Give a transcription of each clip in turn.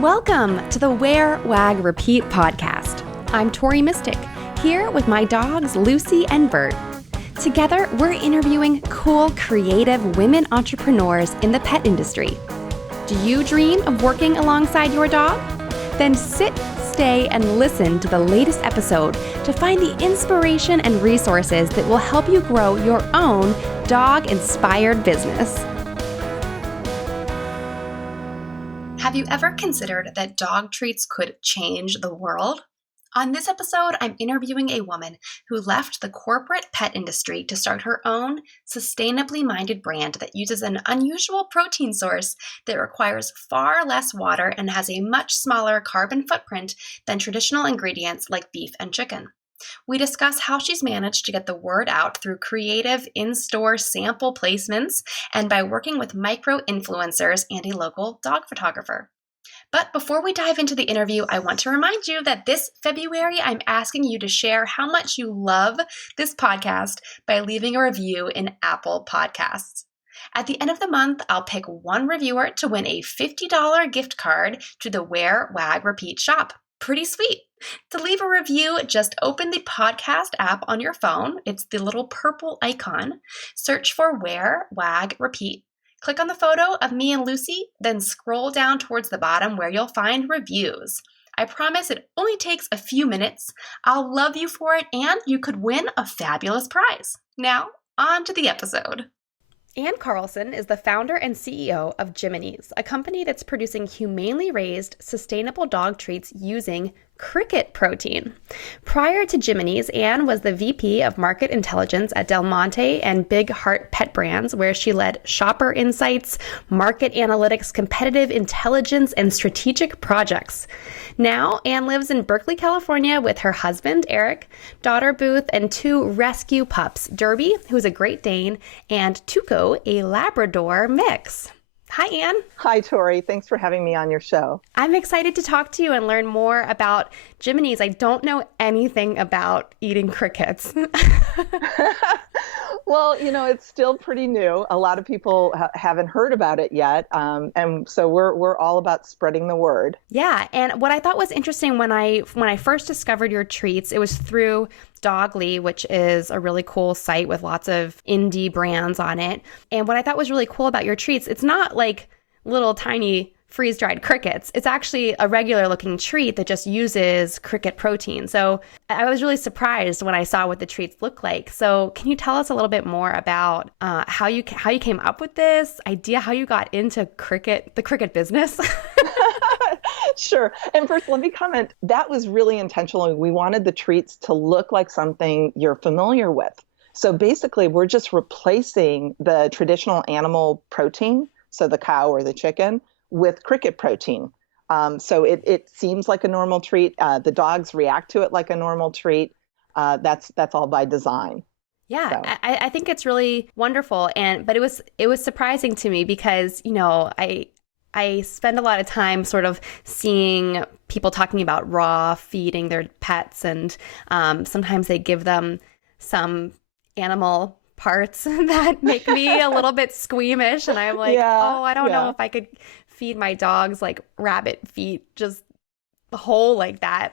Welcome to the Wear, Wag, Repeat podcast. I'm Tori Mystic, here with my dogs Lucy and Bert. Together, we're interviewing cool, creative women entrepreneurs in the pet industry. Do you dream of working alongside your dog? Then sit, stay, and listen to the latest episode to find the inspiration and resources that will help you grow your own dog-inspired business. Have you ever considered that dog treats could change the world? On this episode, I'm interviewing a woman who left the corporate pet industry to start her own sustainably minded brand that uses an unusual protein source that requires far less water and has a much smaller carbon footprint than traditional ingredients like beef and chicken. We discuss how she's managed to get the word out through creative in-store sample placements and by working with micro-influencers and a local dog photographer. But before we dive into the interview, I want to remind you that this February, I'm asking you to share how much you love this podcast by leaving a review in Apple Podcasts. At the end of the month, I'll pick one reviewer to win a $50 gift card to the Wear, Wag, Repeat shop. Pretty sweet. To leave a review, just open the podcast app on your phone. It's the little purple icon. Search for Wear, Wag, Repeat. Click on the photo of me and Lucy, then scroll down towards the bottom where you'll find reviews. I promise it only takes a few minutes. I'll love you for it, and you could win a fabulous prize. Now, on to the episode. Ann Carlson is the founder and CEO of Jiminy, a company that's producing humanely raised, sustainable dog treats using cricket protein. Prior to Jiminy, Ann was the VP of Market Intelligence at Del Monte and Big Heart Pet Brands, where she led shopper insights, market analytics, competitive intelligence, and strategic projects. Now, Ann lives in Berkeley, California with her husband, Eric, daughter, Booth, and two rescue pups, Derby, who's a Great Dane, and Tuco, a Labrador mix. Hi, Ann. Hi, Tori. Thanks for having me on your show. I'm excited to talk to you and learn more about Jiminy. I don't know anything about eating crickets. Well, it's still pretty new. A lot of people haven't heard about it yet. And so we're all about spreading the word. Yeah. And what I thought was interesting when I first discovered your treats, it was through Dogly, which is a really cool site with lots of indie brands on it. And what I thought was really cool about your treats, it's not like little tiny freeze-dried crickets. It's actually a regular looking treat that just uses cricket protein. So I was really surprised when I saw what the treats look like. So can you tell us a little bit more about how you came up with this idea, how you got into the cricket business? Sure. And first, let me comment. That was really intentional. We wanted the treats to look like something you're familiar with. So basically, we're just replacing the traditional animal protein, so the cow or the chicken, with cricket protein. So it seems like a normal treat. The dogs react to it like a normal treat. That's all by design. Yeah, So. I think it's really wonderful. But it was surprising to me because, I spend a lot of time sort of seeing people talking about raw feeding their pets, and sometimes they give them some animal parts that make me a little bit squeamish, and I'm like, I don't know if I could feed my dogs like rabbit feet just whole like that.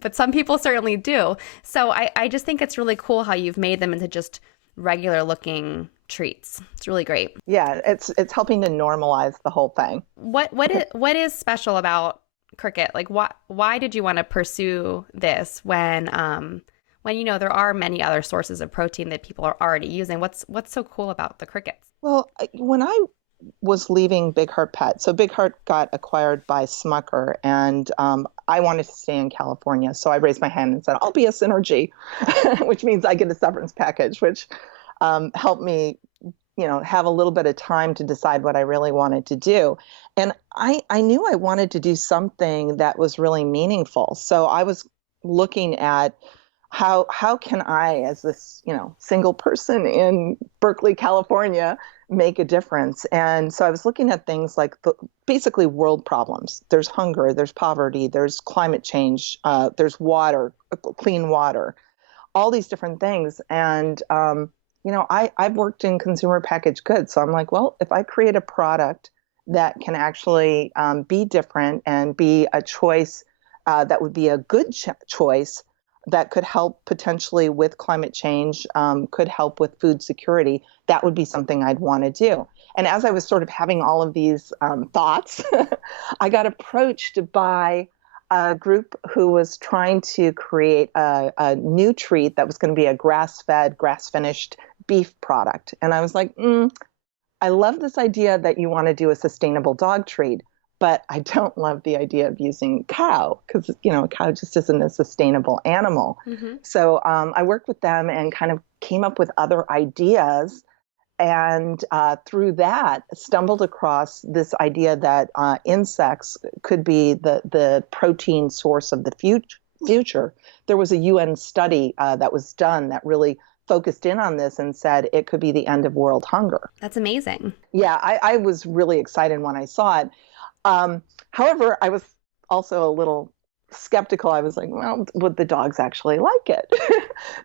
But some people certainly do. So I just think it's really cool how you've made them into just regular looking treats. It's really great. Yeah, it's helping to normalize the whole thing. What is special about cricket? Like why did you want to pursue this when there are many other sources of protein that people are already using? What's so cool about the crickets? Well, when I was leaving Big Heart Pet, so Big Heart got acquired by Smucker, and I wanted to stay in California. So I raised my hand and said, I'll be a synergy, which means I get a severance package, which helped me, have a little bit of time to decide what I really wanted to do. And I knew I wanted to do something that was really meaningful. So I was looking at how can I, as this, single person in Berkeley, California, make a difference? And so I was looking at things like basically world problems. There's hunger, there's poverty, there's climate change, there's water, clean water, all these different things. And, I've worked in consumer packaged goods. So I'm like, well, if I create a product that can actually be different and be a choice that would be a good choice that could help potentially with climate change, could help with food security, that would be something I'd want to do. And as I was sort of having all of these thoughts, I got approached by a group who was trying to create a new treat that was going to be a grass-fed, grass-finished beef product. And I was like, I love this idea that you want to do a sustainable dog treat, but I don't love the idea of using cow because, a cow just isn't a sustainable animal. Mm-hmm. So I worked with them and kind of came up with other ideas. And through that, stumbled across this idea that insects could be the protein source of the future. There was a UN study that was done that really focused in on this and said it could be the end of world hunger. That's amazing. Yeah, I was really excited when I saw it. However, I was also a little skeptical. I was like, well, would the dogs actually like it?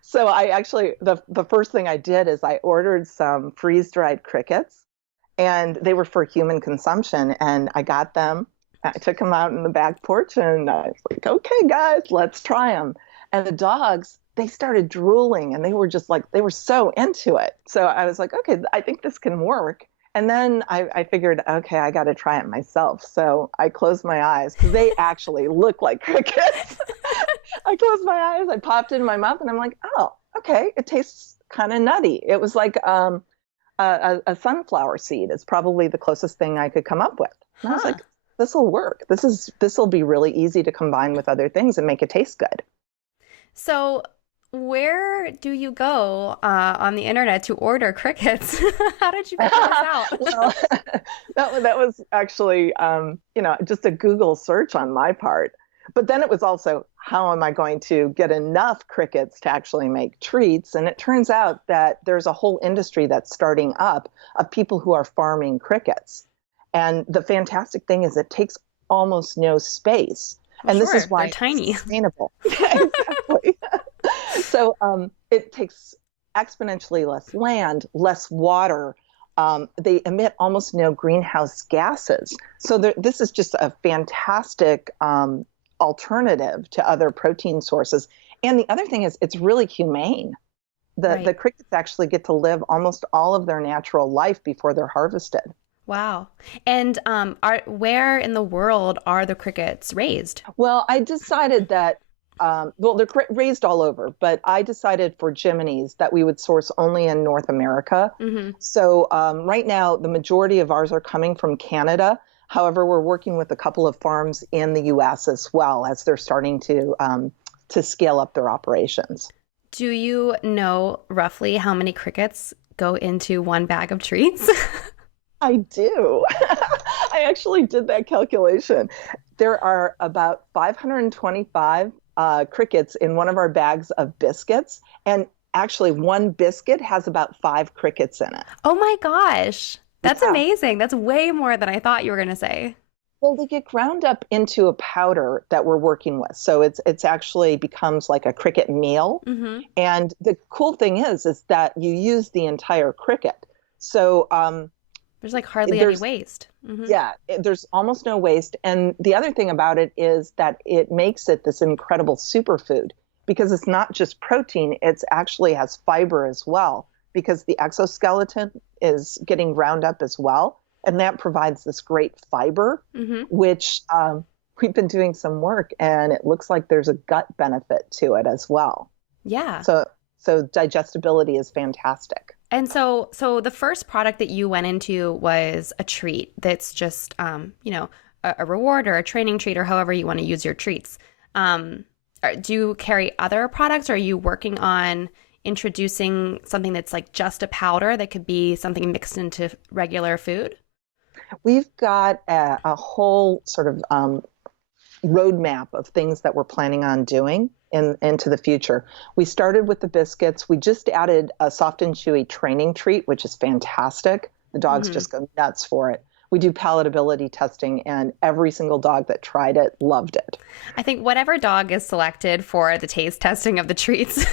So I actually, the first thing I did is I ordered some freeze-dried crickets, and they were for human consumption. And I got them. I took them out in the back porch, and I was like, okay, guys, let's try them. And the dogs, they started drooling, and they were just like, they were so into it. So I was like, okay, I think this can work. And then I figured, okay, I got to try it myself. So I closed my eyes because they actually look like crickets. I closed my eyes, I popped it in my mouth, and I'm like, oh, okay, it tastes kind of nutty. It was like a sunflower seed. It's probably the closest thing I could come up with. And I was like, this will work. This will be really easy to combine with other things and make it taste good. So where do you go on the internet to order crickets? How did you figure this out? Well, that was actually, just a Google search on my part. But then it was also, how am I going to get enough crickets to actually make treats? And it turns out that there's a whole industry that's starting up of people who are farming crickets. And the fantastic thing is it takes almost no space. Well, and sure. This is why They're tiny. It's sustainable. Yeah, exactly. So it takes exponentially less land, less water. They emit almost no greenhouse gases. So this is just a fantastic alternative to other protein sources. And the other thing is it's really humane. The crickets actually get to live almost all of their natural life before they're harvested. Wow. And where in the world are the crickets raised? Well, I decided that they're raised all over, but I decided for Jiminy's that we would source only in North America. Mm-hmm. So right now, the majority of ours are coming from Canada. However, we're working with a couple of farms in the U.S. as well as they're starting to scale up their operations. Do you know roughly how many crickets go into one bag of treats? I do. I actually did that calculation. There are about 525 crickets in one of our bags of biscuits. And actually, one biscuit has about 5 crickets in it. Oh my gosh. That's amazing. That's way more than I thought you were going to say. Well, they get ground up into a powder that we're working with. So it's actually becomes like a cricket meal. Mm-hmm. And the cool thing is that you use the entire cricket. So there's like hardly any waste. Mm-hmm. Yeah, there's almost no waste. And the other thing about it is that it makes it this incredible superfood because it's not just protein, it actually has fiber as well because the exoskeleton is getting ground up as well. And that provides this great fiber, mm-hmm. which we've been doing some work and it looks like there's a gut benefit to it as well. Yeah. So digestibility is fantastic. And so the first product that you went into was a treat that's just, a reward or a training treat or however you want to use your treats. Do you carry other products or are you working on introducing something that's like just a powder that could be something mixed into regular food? We've got a whole sort of roadmap of things that we're planning on doing into the future. We started with the biscuits. We just added a soft and chewy training treat, which is fantastic. The dogs mm-hmm. just go nuts for it. we do palatability testing, and every single dog that tried it loved it. I think whatever dog is selected for the taste testing of the treats,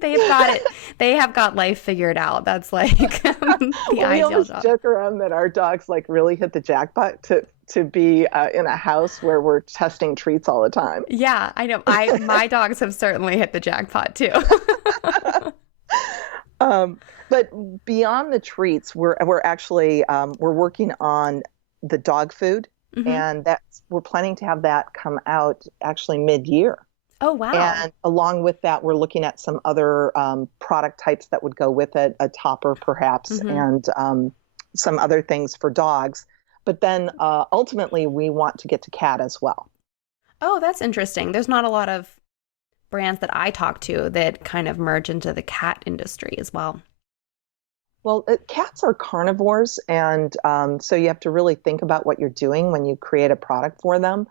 they've got it. They have got life figured out. That's like the Well, we ideal always dog. joke around that our dogs like really hit the jackpot to be in a house where we're testing treats all the time. Yeah, I know. My dogs have certainly hit the jackpot too. But beyond the treats, we're actually we're working on the dog food, Hmm. and we're planning to have that come out actually mid-year. Oh, wow. And along with that, we're looking at some other product types that would go with it, a topper perhaps, Hmm. and some other things for dogs. But then ultimately, we want to get to cat as well. Oh, that's interesting. There's not a lot of brands that I talk to that kind of merge into the cat industry as well. Well, cats are carnivores, and so you have to really think about what you're doing when you create a product for them.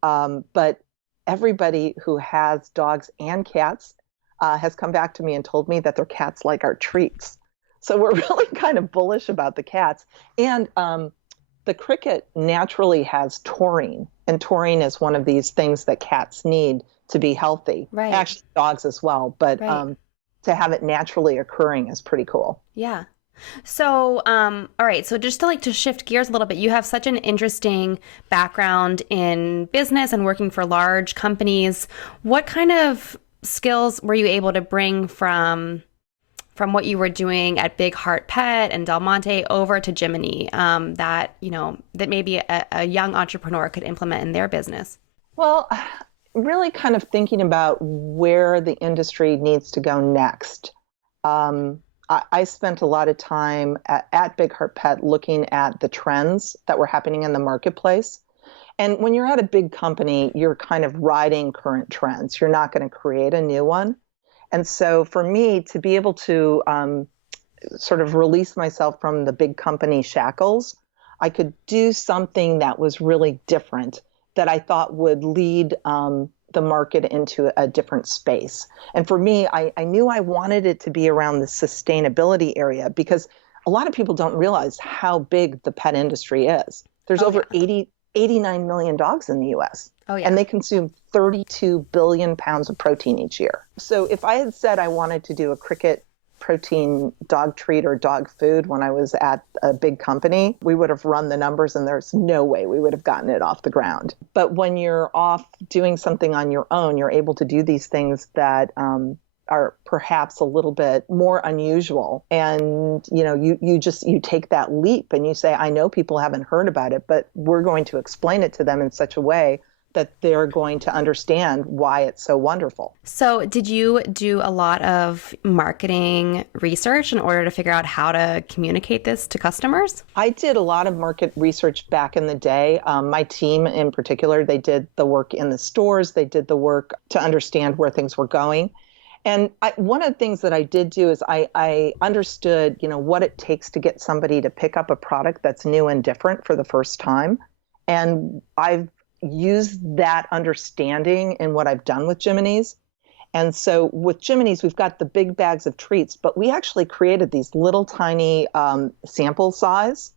But everybody who has dogs and cats has come back to me and told me that their cats like our treats. So we're really kind of bullish about the cats. And the cricket naturally has taurine, and taurine is one of these things that cats need to be healthy. Right, Actually, dogs as well, but right. to have it naturally occurring is pretty cool. Yeah. So, all right. So just to shift gears a little bit, you have such an interesting background in business and working for large companies. What kind of skills were you able to bring from what you were doing at Big Heart Pet and Del Monte over to Jiminy, that maybe a young entrepreneur could implement in their business? Well, really kind of thinking about where the industry needs to go next. I spent a lot of time at Big Heart Pet looking at the trends that were happening in the marketplace. And when you're at a big company, you're kind of riding current trends. You're not going to create a new one. And so for me to be able to sort of release myself from the big company shackles, I could do something that was really different that I thought would lead the market into a different space. And for me, I knew I wanted it to be around the sustainability area because a lot of people don't realize how big the pet industry is. There's Oh, over yeah. 89 million dogs in the US, Oh, yeah. and they consume 32 billion pounds of protein each year. So if I had said I wanted to do a cricket protein dog treat or dog food when I was at a big company, we would have run the numbers and there's no way we would have gotten it off the ground. But when you're off doing something on your own, you're able to do these things that are perhaps a little bit more unusual. And, you take that leap and you say, I know people haven't heard about it, but we're going to explain it to them in such a way that they're going to understand why it's so wonderful. So, did you do a lot of marketing research in order to figure out how to communicate this to customers? I did a lot of market research back in the day. My team in particular, they did the work in the stores. They did the work to understand where things were going. And one of the things that I did do is I understood, what it takes to get somebody to pick up a product that's new and different for the first time. And I've used that understanding in what I've done with Jiminy's. And so with Jiminy's, we've got the big bags of treats, but we actually created these little tiny sample size.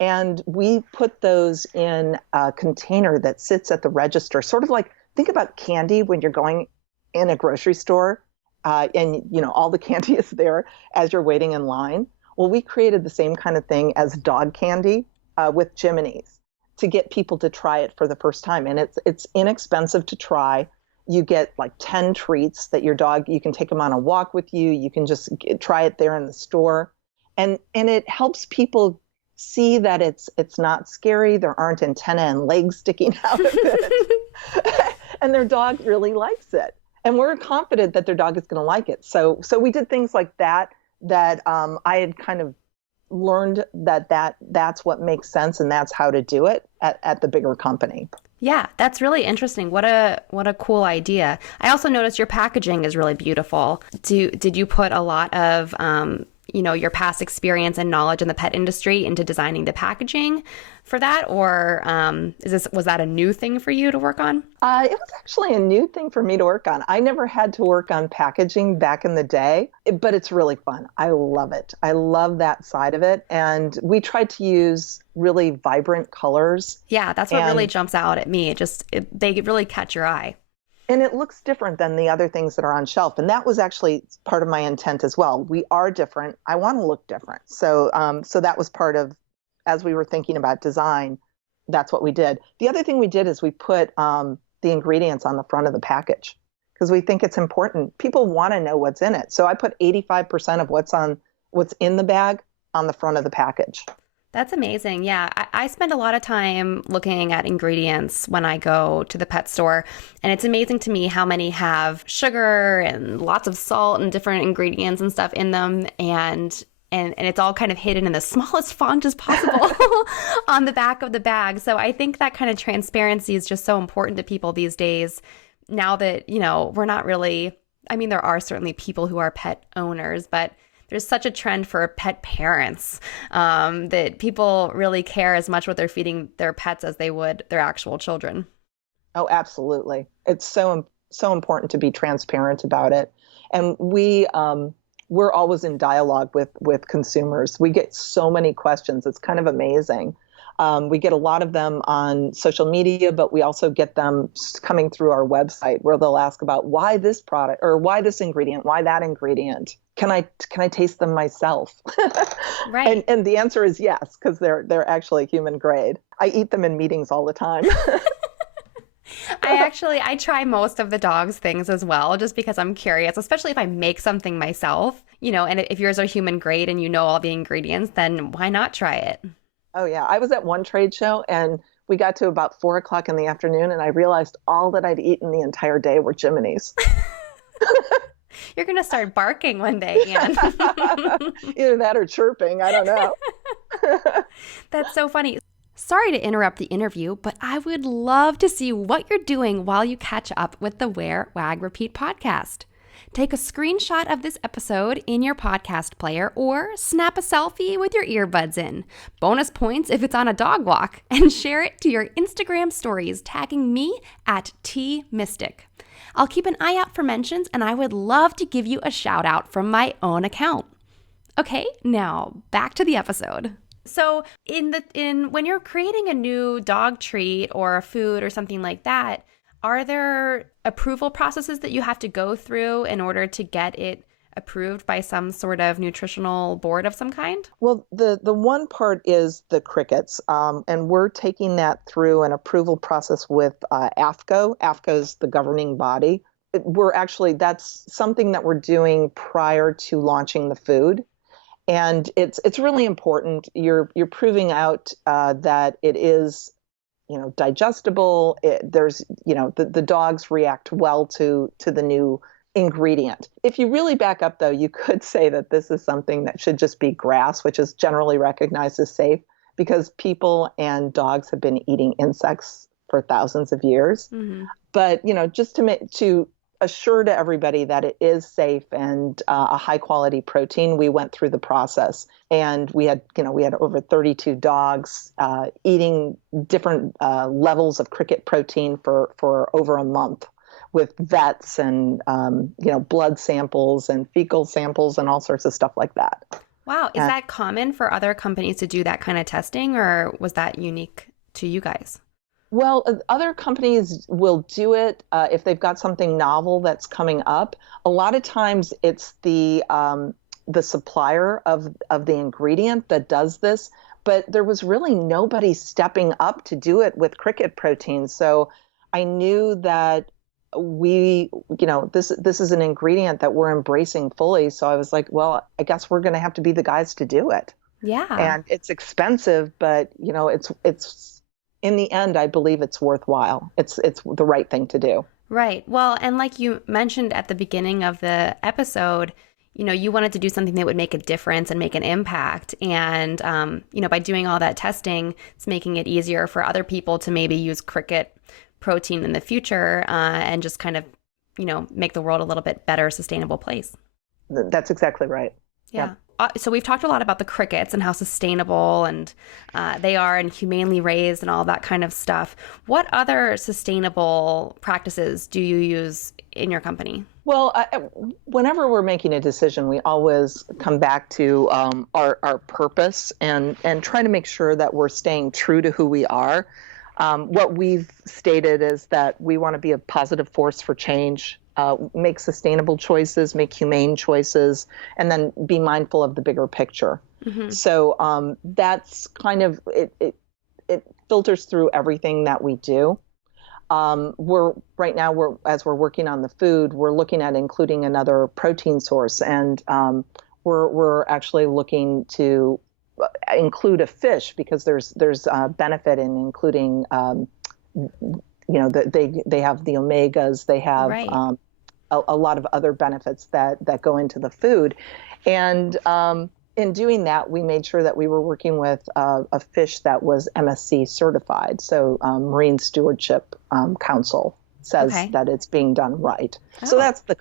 And we put those in a container that sits at the register, sort of like, think about candy when you're going in a grocery store and, all the candy is there as you're waiting in line. Well, we created the same kind of thing as dog candy with Jiminy's to get people to try it for the first time. And it's inexpensive to try. You get like 10 treats that your dog, you can take them on a walk with you. You can just try it there in the store. And it helps people see that it's not scary. There aren't antennae and legs sticking out of it. And their dog really likes it. And we're confident that their dog is going to like it. So we did things like that I had kind of learned that's what makes sense and that's how to do it at the bigger company. Yeah, that's really interesting. What a cool idea. I also noticed your packaging is really beautiful. Did you put a lot of your past experience and knowledge in the pet industry into designing the packaging for that? Or was that a new thing for you to work on? It was actually a new thing for me to work on. I never had to work on packaging back in the day, but it's really fun. I love it. I love that side of it. And we tried to use really vibrant colors. Yeah, that's what really jumps out at me. They really catch your eye. And it looks different than the other things that are on shelf. And that was actually part of my intent as well. We are different. I want to look different. So that was part of, as we were thinking about design, that's what we did. The other thing we did is we put the ingredients on the front of the package because we think it's important. People want to know what's in it. So I put 85% of what's in the bag on the front of the package. That's amazing. Yeah, I spend a lot of time looking at ingredients when I go to the pet store, and it's amazing to me how many have sugar and lots of salt and different ingredients and stuff in them, and it's all kind of hidden in the smallest font as possible on the back of the bag. So I think that kind of transparency is just so important to people these days. Now that, we're not really, I mean, there are certainly people who are pet owners, but there's such a trend for pet parents that people really care as much what they're feeding their pets as they would their actual children. Oh, absolutely. It's so important to be transparent about it. And we're always in dialogue with consumers. We get so many questions. It's kind of amazing. We get a lot of them on social media, but we also get them coming through our website where they'll ask about why this product or why this ingredient, why that ingredient. Can I taste them myself? Right. And the answer is yes, because they're actually human grade. I eat them in meetings all the time. I try most of the dog's things as well, just because I'm curious, especially if I make something myself, and if yours are human grade and you know all the ingredients, then why not try it? Oh, yeah. I was at one trade show and we got to about 4:00 in the afternoon and I realized all that I'd eaten the entire day were Jiminy's. You're going to start barking one day, Anne. Either that or chirping. I don't know. That's so funny. Sorry to interrupt the interview, but I would love to see what you're doing while you catch up with the Wear, Wag, Repeat podcast. Take a screenshot of this episode in your podcast player or snap a selfie with your earbuds in. Bonus points if it's on a dog walk, and share it to your Instagram stories, tagging me at TMystic. I'll keep an eye out for mentions, and I would love to give you a shout out from my own account. Okay, now back to the episode. So when you're creating a new dog treat or a food or something like that, are there approval processes that you have to go through in order to get it approved by some sort of nutritional board of some kind? Well, the one part is the crickets, and we're taking that through an approval process with AFCO. AFCO is the governing body. That's something that we're doing prior to launching the food. And it's really important. You're proving out that it is, digestible. The dogs react well to the new ingredient. If you really back up, though, you could say that this is something that should just be grass, which is generally recognized as safe because people and dogs have been eating insects for thousands of years. Mm-hmm. But just to assure to everybody that it is safe and a high quality protein, we went through the process, and we had over 32 dogs eating different levels of cricket protein for over a month, with vets and blood samples and fecal samples and all sorts of stuff like that. Wow, is that common for other companies to do that kind of testing, or was that unique to you guys? Well, other companies will do it if they've got something novel that's coming up. A lot of times it's the supplier of the ingredient that does this, but there was really nobody stepping up to do it with cricket protein. So I knew that this is an ingredient that we're embracing fully. So I was like, well, I guess we're going to have to be the guys to do it. Yeah. And it's expensive, but it's in the end, I believe it's worthwhile. It's the right thing to do. Right. Well, and like you mentioned at the beginning of the episode, you wanted to do something that would make a difference and make an impact. And, by doing all that testing, it's making it easier for other people to maybe use cricket protein in the future and just kind of, make the world a little bit better, sustainable place. That's exactly right. Yeah. so we've talked a lot about the crickets and how sustainable and they are and humanely raised and all that kind of stuff. What other sustainable practices do you use in your company? Well, whenever we're making a decision, we always come back to our purpose and try to make sure that we're staying true to who we are. What we've stated is that we want to be a positive force for change, make sustainable choices, make humane choices, and then be mindful of the bigger picture. Mm-hmm. So that's kind of it filters through everything that we do. As we're working on the food, we're looking at including another protein source, and we're actually looking to include a fish because there's benefit in including they have the omegas, they have right. A lot of other benefits that go into the food, and in doing that, we made sure that we were working with a fish that was MSC certified. So Marine Stewardship Council says that it's being done right. Oh. So that's the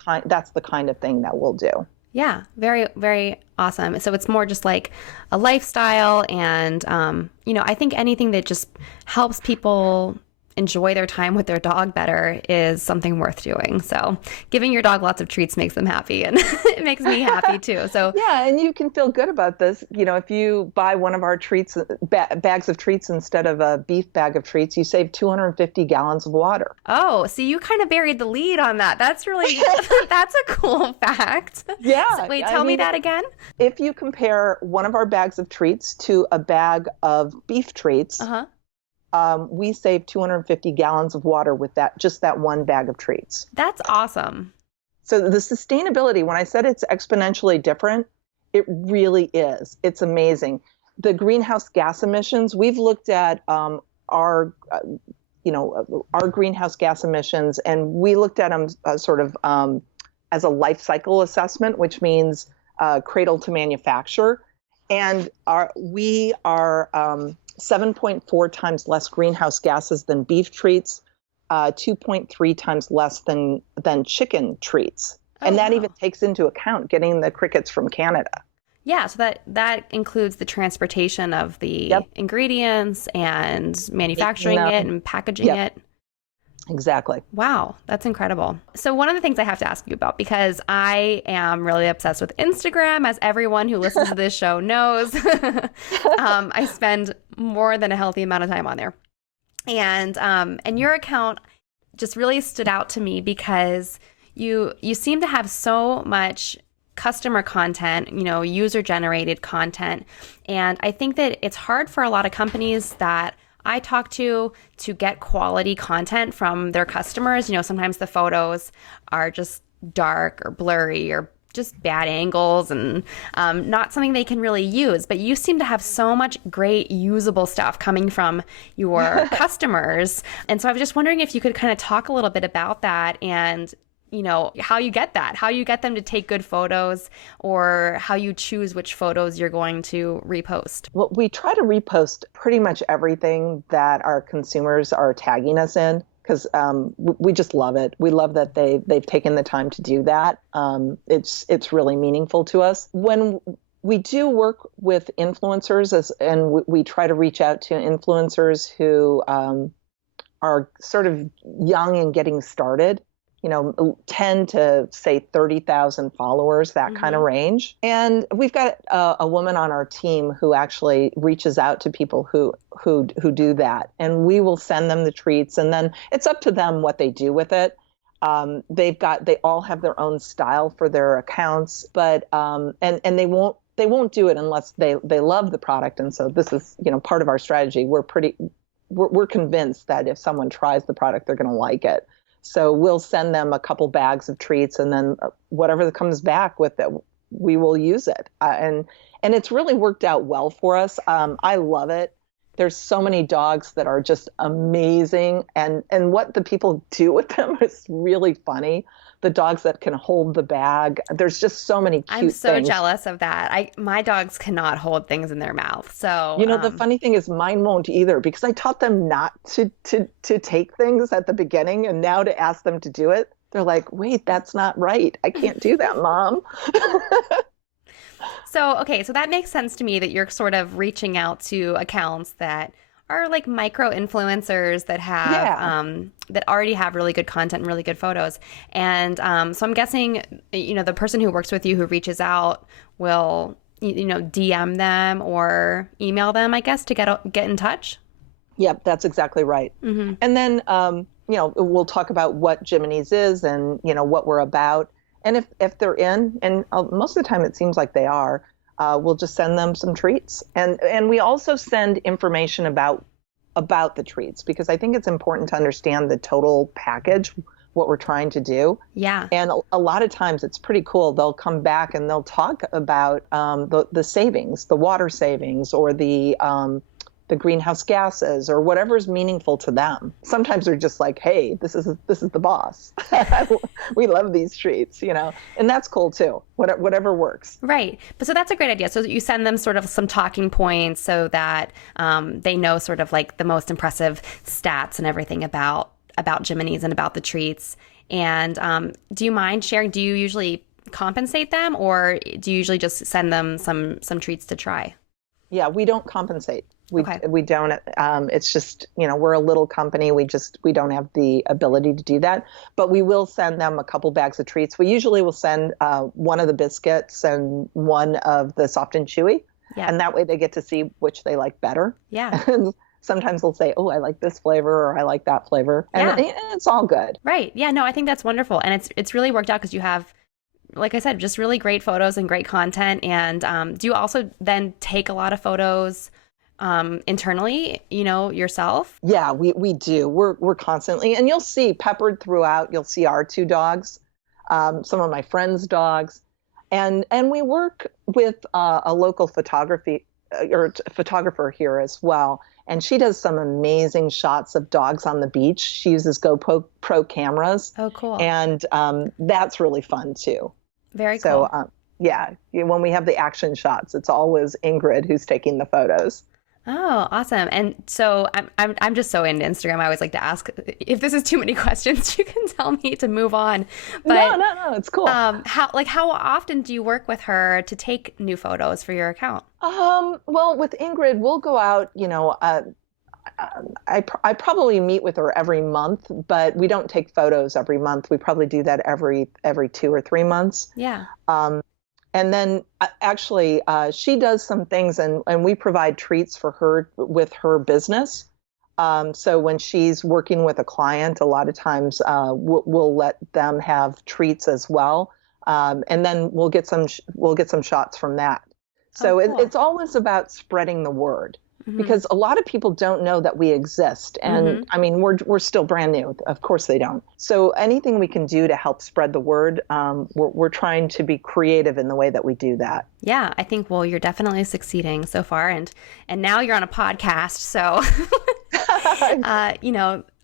kind of thing that we'll do. Yeah, very, very awesome. So it's more just like a lifestyle, and I think anything that just helps people enjoy their time with their dog better is something worth doing. So giving your dog lots of treats makes them happy, and it makes me happy too. So yeah, and you can feel good about this. If you buy one of our treats, bags of treats instead of a beef bag of treats, you save 250 gallons of water. Oh, so you kind of buried the lead on that. That's really, that's a cool fact. Yeah. So, wait, tell me that again. If you compare one of our bags of treats to a bag of beef treats, we save 250 gallons of water with just that one bag of treats. That's awesome. So the sustainability, when I said it's exponentially different, it really is. It's amazing. The greenhouse gas emissions, we've looked at our greenhouse gas emissions, and we looked at them as a life cycle assessment, which means cradle to manufacture. And we are 7.4 times less greenhouse gases than beef treats, 2.3 times less than chicken treats. And that even takes into account getting the crickets from Canada. Yeah, so that includes the transportation of the ingredients and manufacturing it and packaging it. Exactly. Wow, that's incredible. So one of the things I have to ask you about, because I am really obsessed with Instagram, as everyone who listens to this show knows, I spend more than a healthy amount of time on there. And your account just really stood out to me because you seem to have so much customer content, user generated content. And I think that it's hard for a lot of companies that I talk to get quality content from their customers. Sometimes the photos are just dark or blurry or just bad angles and not something they can really use. But you seem to have so much great usable stuff coming from your customers. And so I was just wondering if you could kind of talk a little bit about that and how you get them to take good photos, or how you choose which photos you're going to repost. Well, we try to repost pretty much everything that our consumers are tagging us in, because we just love it. We love that they've taken the time to do that. It's really meaningful to us. When we do work with influencers, and we try to reach out to influencers who are sort of young and getting started, 10 to say 30,000 followers, that kind of range. And we've got a woman on our team who actually reaches out to people who do that. And we will send them the treats, and then it's up to them what they do with it. They all have their own style for their accounts, but and they won't do it unless they love the product. And so this is, part of our strategy. We're convinced that if someone tries the product, they're going to like it. So we'll send them a couple bags of treats, and then whatever comes back with it, we will use it. And it's really worked out well for us. I love it. There's so many dogs that are just amazing, and what the people do with them is really funny. The dogs that can hold the bag. There's just so many cute things. I'm so jealous of that. My dogs cannot hold things in their mouth. So the funny thing is mine won't either, because I taught them not to take things at the beginning, and now to ask them to do it, they're like, wait, that's not right. I can't do that, Mom. So, okay, so that makes sense to me that you're sort of reaching out to accounts that are like micro influencers that have Yeah. that already have really good content and really good photos. And so I'm guessing, the person who works with you who reaches out will, DM them or email them, I guess, to get in touch. Yep, that's exactly right. Mm-hmm. And then, we'll talk about what Jiminy's is and, what we're about. And if they're in, and most of the time it seems like they are, we'll just send them some treats. And we also send information about the treats because I think it's important to understand the total package, what we're trying to do. Yeah. And a lot of times it's pretty cool. They'll come back and they'll talk about the savings, the water savings, or the greenhouse gases, or whatever's meaningful to them. Sometimes they're just like, "Hey, this is the boss. We love these treats," and that's cool too. Whatever works. Right. But so that's a great idea. So you send them sort of some talking points so that they know sort of like the most impressive stats and everything about Jiminy's and about the treats. And do you mind sharing? Do you usually compensate them, or do you usually just send them some treats to try? Yeah, we don't compensate. Okay. We don't. It's just, we're a little company. We don't have the ability to do that. But we will send them a couple bags of treats. We usually will send one of the biscuits and one of the soft and chewy, Yeah. and that way they get to see which they like better. Yeah. And sometimes they'll say, "Oh, I like this flavor," or "I like that flavor," and it's all good. Right. Yeah. No, I think that's wonderful, and it's really worked out because you have, like I said, just really great photos and great content. And do you also then take a lot of photos internally, yourself? Yeah, we do. We're constantly, and you'll see peppered throughout. You'll see our two dogs, some of my friends' dogs, and we work with a local photographer here as well. And she does some amazing shots of dogs on the beach. She uses GoPro cameras. Oh, cool. And that's really fun too. Very cool. So yeah, when we have the action shots, it's always Ingrid who's taking the photos. Oh, awesome. And so I'm just so into Instagram. I always like to ask if this is too many questions, you can tell me to move on. But No, it's cool. How often do you work with her to take new photos for your account? Well, with Ingrid, we'll go out, I probably meet with her every month, but we don't take photos every month. We probably do that every 2 or 3 months. Yeah. And then actually, she does some things, and we provide treats for her with her business. So when she's working with a client, a lot of times we'll let them have treats as well, and then we'll get some shots from that. So cool. it's always about spreading the word. Because a lot of people don't know that we exist. And I mean, we're still brand new. Of course they don't. So anything we can do to help spread the word, we're trying to be creative in the way that we do that. Yeah, I think, well, you're definitely succeeding so far. And now you're on a podcast. So,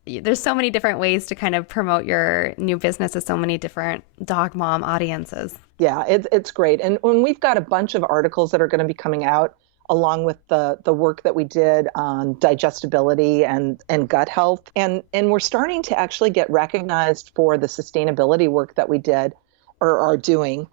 there's so many different ways to kind of promote your new business with so many different dog mom audiences. Yeah, it's great. And when we've got a bunch of articles that are going to be coming out, along with the work that we did on digestibility and gut health. And we're starting to actually get recognized for the sustainability work that we did or are doing.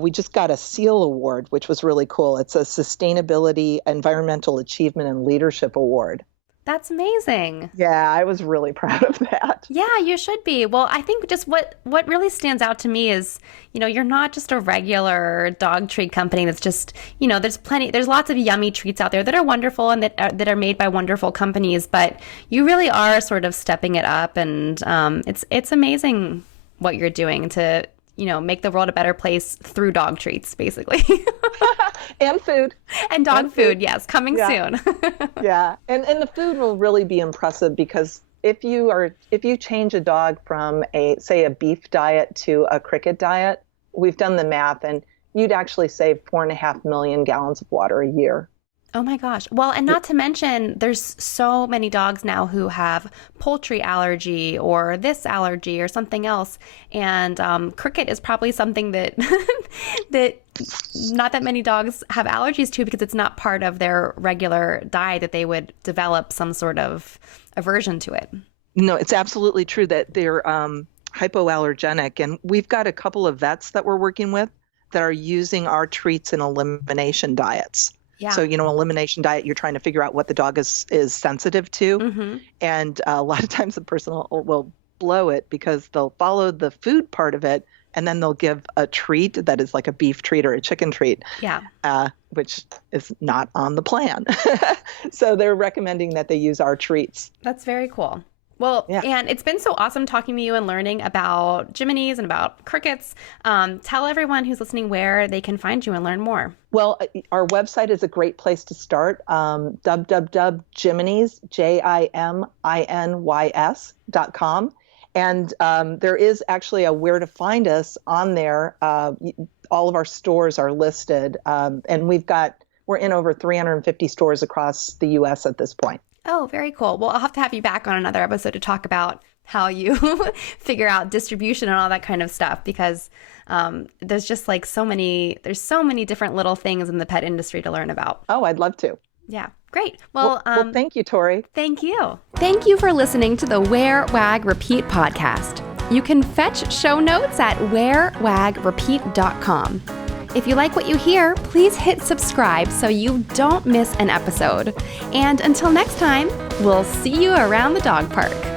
We just got a SEAL award, which was really cool. It's a Sustainability, Environmental Achievement, and Leadership Award. That's amazing. Yeah, I was really proud of that. Yeah, you should be. Well, I think just what really stands out to me is, you're not just a regular dog treat company that's just, there's lots of yummy treats out there that are wonderful and that are made by wonderful companies, but you really are sort of stepping it up, and it's amazing what you're doing to, make the world a better place through dog treats, basically. And food. And dog food, yes, coming soon. Yeah. And the food will really be impressive because if you change a dog from a beef diet to a cricket diet, we've done the math, and you'd actually save 4.5 million gallons of water a year. Oh my gosh. Well, and not to mention, there's so many dogs now who have poultry allergy or this allergy or something else. And cricket is probably something that that not that many dogs have allergies to because it's not part of their regular diet, that they would develop some sort of aversion to it. No, it's absolutely true that they're hypoallergenic. And we've got a couple of vets that we're working with that are using our treats in elimination diets. Yeah. So, elimination diet, you're trying to figure out what the dog is sensitive to. Mm-hmm. And a lot of times the person will blow it because they'll follow the food part of it, and then they'll give a treat that is like a beef treat or a chicken treat, which is not on the plan. So they're recommending that they use our treats. That's very cool. Well, yeah. And it's been so awesome talking to you and learning about Jiminy's and about crickets. Tell everyone who's listening where they can find you and learn more. Well, our website is a great place to start, www.jiminys, JIMINYS.com. And there is actually a where to find us on there. All of our stores are listed, and we're in over 350 stores across the U.S. at this point. Oh, very cool. Well, I'll have to have you back on another episode to talk about how you figure out distribution and all that kind of stuff, because there's just like so many different little things in the pet industry to learn about. Oh, I'd love to. Yeah, great. Well, thank you, Tori. Thank you. Thank you for listening to the Wear, Wag, Repeat podcast. You can fetch show notes at wearwagrepeat.com. If you like what you hear, please hit subscribe so you don't miss an episode. And until next time, we'll see you around the dog park.